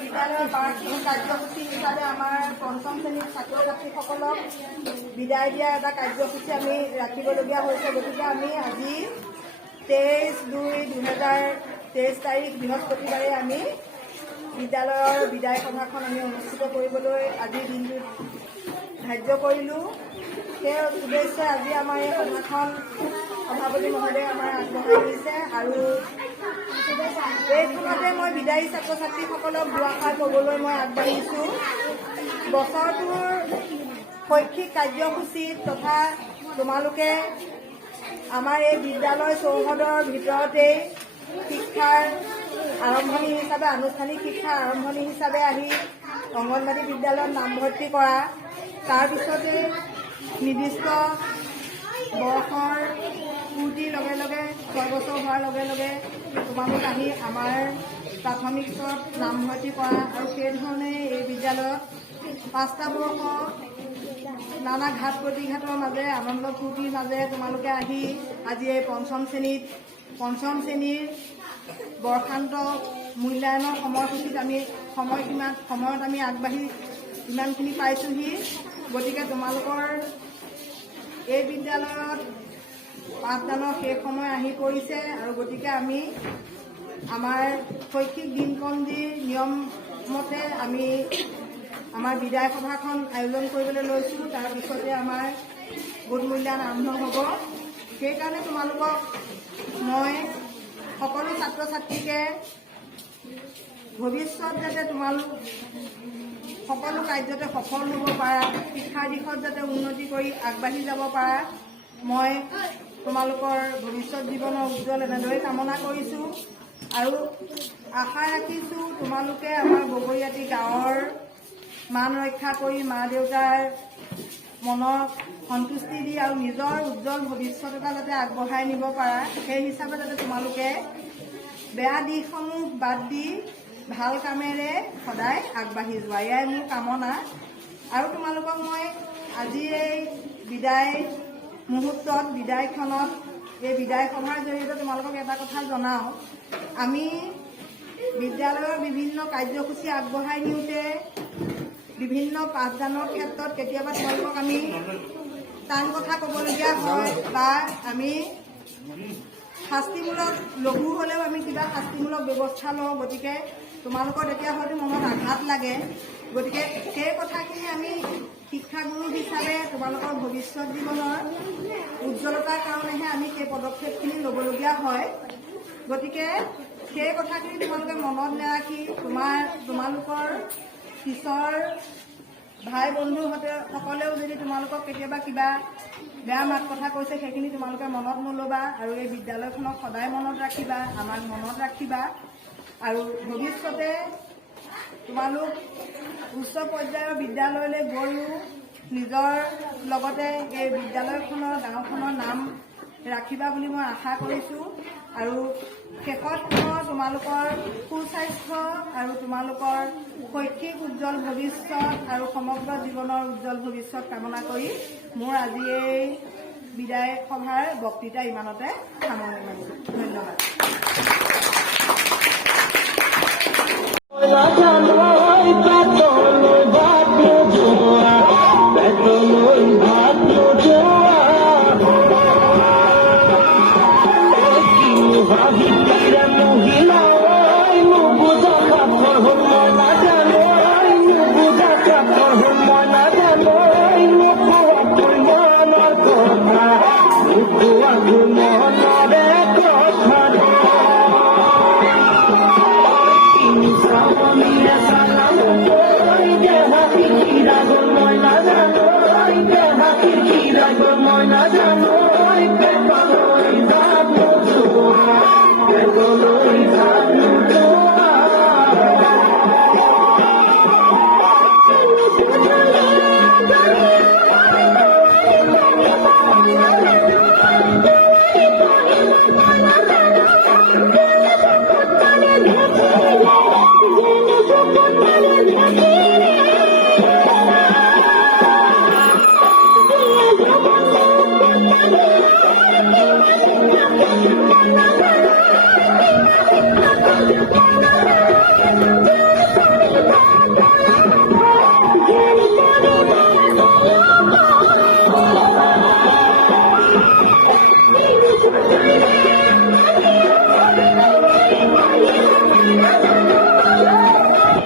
বিদ্যালয়ৰ বাৰ্ষিক কাৰ্যসূচী হিচাপে আমাৰ পঞ্চম শ্ৰেণীৰ ছাত্ৰ ছাত্ৰীসকলক বিদায় দিয়া এটা কাৰ্যসূচী আমি ৰাখিবলগীয়া হৈছে। গতিকে আমি আজি 23/2/2023 তাৰিখ বৃহস্পতিবাৰে আমি বিদ্যালয়ৰ বিদায় সভাখন আমি অনুষ্ঠিত কৰিবলৈ আজিৰ দিনটোত ধাৰ্য কৰিলোঁ। সেই উদ্দেশ্যে আজি আমাৰ এই সভাখন সভাপতি মহোদয়ে আমাৰ আগবঢ়াই দিছে আৰু এইখনতে মই বিদায়ী ছাত্ৰ ছাত্ৰীসকলক দুআষাৰ ক'বলৈ মই আগবাঢ়িছোঁ। বছৰটোৰ শৈক্ষিক কাৰ্যসূচীত তথা তোমালোকে আমাৰ এই বিদ্যালয় চৌহদৰ ভিতৰতেই শিক্ষাৰ আৰম্ভণি হিচাপে আনুষ্ঠানিক শিক্ষাৰ আৰম্ভণি হিচাপে আহি অংগনবাড়ী বিদ্যালয়ত নামভৰ্তি কৰা, তাৰপিছতে নিৰ্দিষ্ট বৰ্ষৰ পূৰ্তিৰ লগে লগে 6 বছৰ হোৱাৰ লগে লগে তোমালোক আহি আমাৰ প্ৰাথমিক স্তৰত নামভৰ্তি কৰা আৰু সেইধৰণে এই বিদ্যালয়ত 5টা বৰ্ষ নানা ঘাট প্ৰতিঘাতৰ মাজেৰে আনন্দ ফূৰ্তিৰ মাজেৰে তোমালোকে আহি আজি এই পঞ্চম শ্ৰেণীৰ বৰ্ষান্ত মূল্যায়নৰ সময়সূচীত আমি সময়ত আমি আগবাঢ়ি ইমানখিনি পাইছোঁহি। গতিকে তোমালোকৰ এই বিদ্যালয়ত পাঠদানৰ শেষ সময় আহি পৰিছে আৰু গতিকে আমি আমাৰ শৈক্ষিক দিনপঞ্জীৰ নিয়মমতে আমি আমাৰ বিদায় সভাখন আয়োজন কৰিবলৈ লৈছোঁ। তাৰপিছতে আমাৰ গোট মূল্যায়ন আৰম্ভ হ'ব। সেইকাৰণে তোমালোকক মই সকলো ছাত্ৰ ছাত্ৰীকে ভৱিষ্যত যাতে তোমালোক সকলো কাৰ্যতে সফল হ'ব পাৰা, শিক্ষাৰ দিশত যাতে উন্নতি কৰি আগবাঢ়ি যাব পাৰা, মই তোমালোকৰ ভৱিষ্যত জীৱনৰ উজ্জ্বল এনেদৰে কামনা কৰিছোঁ আৰু আশা ৰাখিছোঁ তোমালোকে আমাৰ বগৰীয়াটি গাঁৱৰ মান ৰক্ষা কৰি মা দেউতাৰ মনত সন্তুষ্টি দি আৰু নিজৰ উজ্জ্বল ভৱিষ্যত এটা যাতে আগবঢ়াই নিব পাৰা, সেই হিচাপে যাতে তোমালোকে বেয়া দিশসমূহ বাদ দি ভাল কামেৰে সদায় আগবাঢ়ি যোৱা, এয়াই মোৰ কামনা। আৰু তোমালোকক মই আজি এই বিদায় মুহূৰ্তত বিদায়খনত এই বিদায় সভাৰ জৰিয়তে তোমালোকক এটা কথা জনাওঁ। আমি বিদ্যালয়ৰ বিভিন্ন কাৰ্যসূচী আগবঢ়াই নিওঁতে বিভিন্ন পাঠদানৰ ক্ষেত্ৰত কেতিয়াবা তোমালোকক আমি টান কথা ক'বলগীয়া হয় বা আমি শাস্তিমূলক লঘু হ'লেও আমি কিবা শাস্তিমূলক ব্যৱস্থা লওঁ। গতিকে তোমালোকৰ তেতিয়া হয়তো মনত আঘাত লাগে। গতিকে সেই কথাখিনি আমি শিক্ষাগুৰু হিচাপে তোমালোকৰ ভৱিষ্যত জীৱনৰ উজ্জ্বলতাৰ কাৰণেহে আমি সেই পদক্ষেপখিনি ল'বলগীয়া হয়। গতিকে সেই কথাখিনি তোমালোকে মনত নাৰাখি তোমালোকৰ পিছৰ ভাই বন্ধুসকলেও যদি তোমালোকক কেতিয়াবা কিবা বেয়া মাত কথা কৈছে সেইখিনি তোমালোকে মনত নল'বা আৰু এই বিদ্যালয়খনক সদায় মনত ৰাখিবা, আমাক মনত ৰাখিবা আৰু ভৱিষ্যতে তোমালোক উচ্চ পৰ্যায়ৰ বিদ্যালয়লৈ গৈও নিজৰ লগতে এই বিদ্যালয়খনৰ গাঁওখনৰ নাম ৰাখিবা বুলি মই আশা কৰিছোঁ আৰু শেষত তোমালোকৰ সুস্বাস্থ্য আৰু তোমালোকৰ শৈক্ষিক উজ্জ্বল ভৱিষ্যত আৰু সমগ্ৰ জীৱনৰ উজ্জ্বল ভৱিষ্যত কামনা কৰি মোৰ আজি এই বিদায় সভাৰ বক্তৃতা ইমানতে সামৰণি মাৰিছোঁ। ধন্যবাদ।